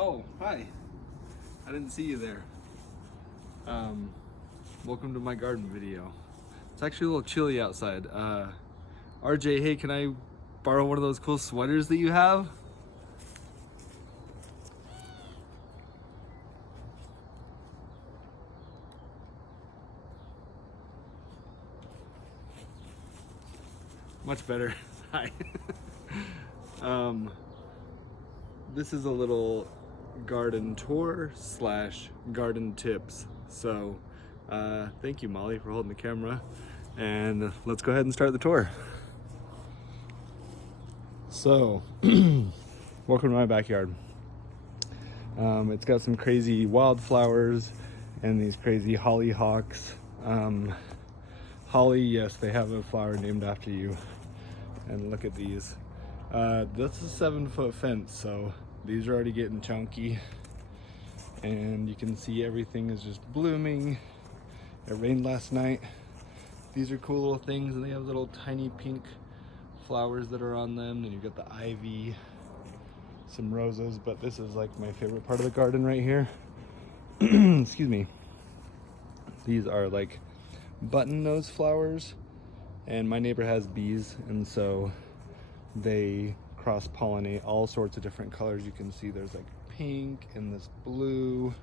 Oh, hi. I didn't see you there. Welcome to my garden video. It's actually a little chilly outside. RJ, hey, can I borrow one of those cool sweaters that you have? Much better. Hi. This is a little garden tour slash garden tips. So thank you, Molly, for holding the camera, and let's go ahead and start the tour. So welcome to my backyard. It's got some crazy wildflowers and these crazy hollyhocks. Holly, yes, they have a flower named after you. And look at these. This is a 7-foot fence, so these are already getting chunky. And you can see everything is just blooming. It rained last night. These are cool little things, and they have little tiny pink flowers that are on them. Then you've got the ivy, some roses, but this is like my favorite part of the garden right here. Excuse me. These are like button nose flowers, and my neighbor has bees, and so they cross-pollinate all sorts of different colors. You can see there's like pink and this blue.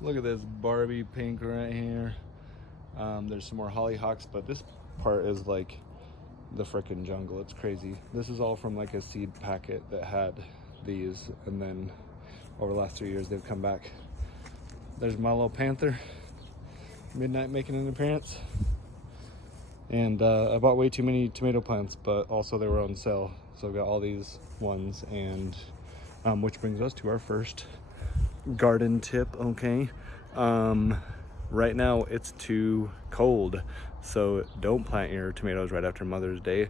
Look at this Barbie pink right here. There's some more hollyhocks, but this part is like the frickin' jungle. It's crazy. This is all from like a seed packet that had these, and then over the last 3 years they've come back. There's my little panther, Midnight, making an appearance. And I bought way too many tomato plants, but also they were on sale, so I've got all these ones. And which brings us to our first garden tip. Okay, right now it's too cold, so don't plant your tomatoes right after Mother's Day.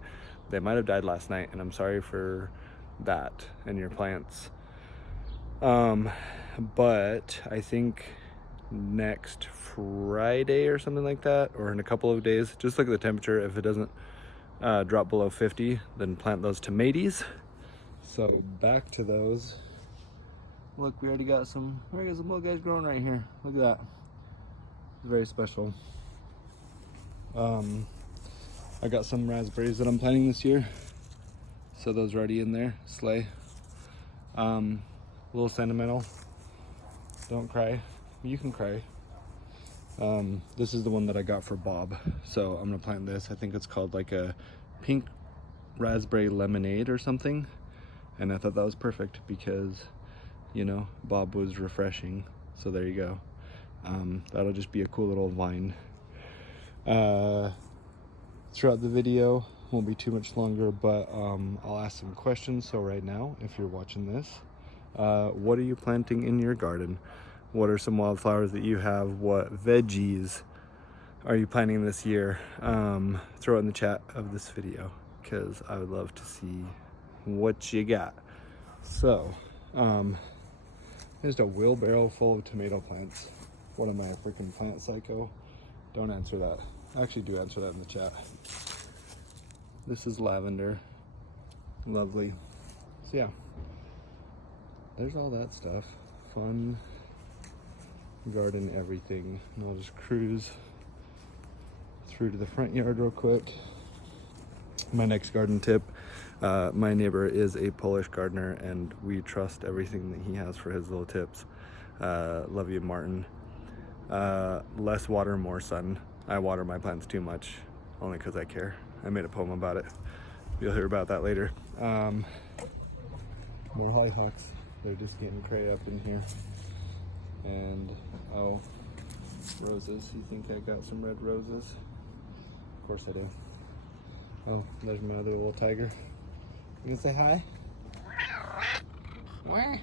They might have died last night, and I'm sorry for that and your plants. But I think next Friday or something like that, or in a couple of days, just look at the temperature. If it doesn't drop below 50, then plant those tomatoes. So back to those. Look, we already got some little guys growing right here. Look at that. Very special. I got some raspberries that I'm planting this year, so those are already in there. Slay. A little sentimental. Don't cry. You can cry. This is the one that I got for Bob, so I'm gonna plant this. I think it's called like a pink raspberry lemonade or something, and I thought that was perfect because, you know, Bob was refreshing, so there you go. That'll just be a cool little vine. Throughout the video, won't be too much longer, but I'll ask some questions. So right now, if you're watching this, what are you planting in your garden? What are some wildflowers that you have? What veggies are you planting this year? Throw it in the chat of this video, because I would love to see what you got. So, there's a wheelbarrow full of tomato plants. What am I, a freaking plant psycho? Don't answer that. Actually, do answer that in the chat. This is lavender. Lovely. So yeah, there's all that stuff. Fun garden everything. And I'll just cruise through to the front yard real quick. My next garden tip, my neighbor is a Polish gardener, and we trust everything that he has for his little tips. Love you, Martin. Less water, more sun. I water my plants too much, only because I care. I made a poem about it. You'll hear about that later. More hollyhocks. They're just getting cray up in here. And, oh, roses. You think I got some red roses? Of course I do. Oh, there's my other little tiger. You gonna say hi? Where?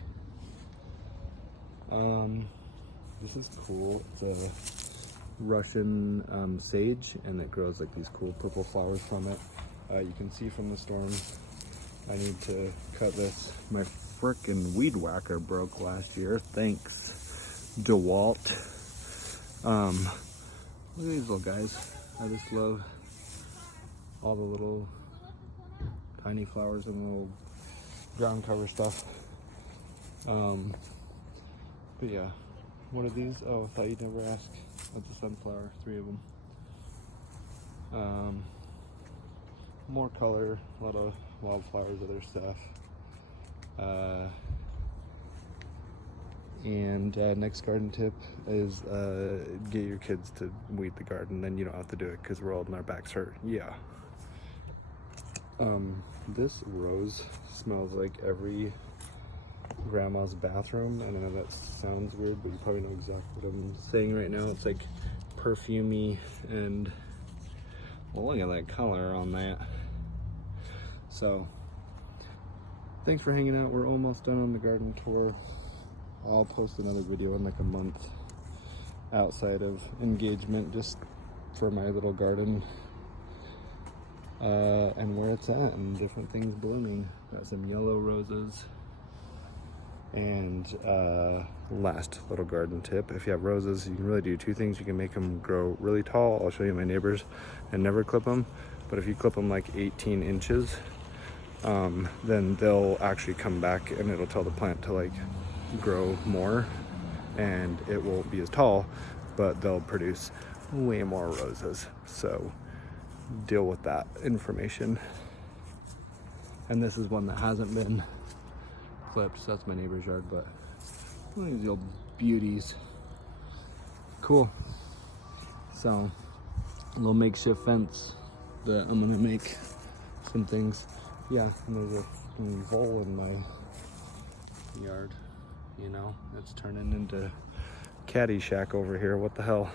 This is cool. It's a Russian sage, and it grows like these cool purple flowers from it. You can see from the storm, I need to cut this. My frickin' weed whacker broke last year. Thanks, DeWalt. Look at these little guys. I just love all the little tiny flowers and little ground cover stuff. But yeah, what are these? Oh, I thought you'd never ask. That's a sunflower, 3 of them. More color, a lot of wildflowers, other stuff. And next garden tip is get your kids to weed the garden, then you don't have to do it because we're old and our backs hurt. Yeah. This rose smells like every grandma's bathroom, and I know that sounds weird, but you probably know exactly what I'm saying right now. It's like perfumey, and well, look at that color on that. So thanks for hanging out. We're almost done on the garden tour. I'll post another video in like a month outside of engagement, just for my little garden and where it's at and different things blooming. Got some yellow roses. And last little garden tip, if you have roses, you can really do 2 things. You can make them grow really tall. I'll show you my neighbors, and never clip them. But if you clip them like 18 inches, then they'll actually come back and it'll tell the plant to like grow more, and it won't be as tall, but they'll produce way more roses. So deal with that information. And this is one that hasn't been clipped, so that's my neighbor's yard, but look at these old beauties. Cool. So a little makeshift fence that I'm gonna make some things. Yeah, and there's a vole in my yard, you know, it's turning into caddy shack over here. What the hell?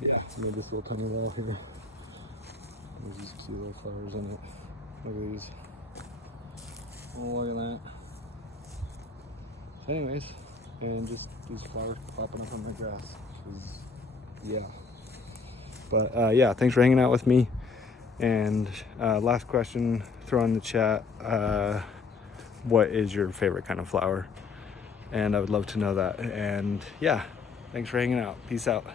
Yeah, made this little tiny wall here. There's these cute little flowers in it. Look at these. Oh, look at that. Anyways, and just these flowers popping up on my grass. Yeah. But yeah, thanks for hanging out with me. And last question, throw in the chat, what is your favorite kind of flower? And I would love to know that. And yeah, thanks for hanging out. Peace out.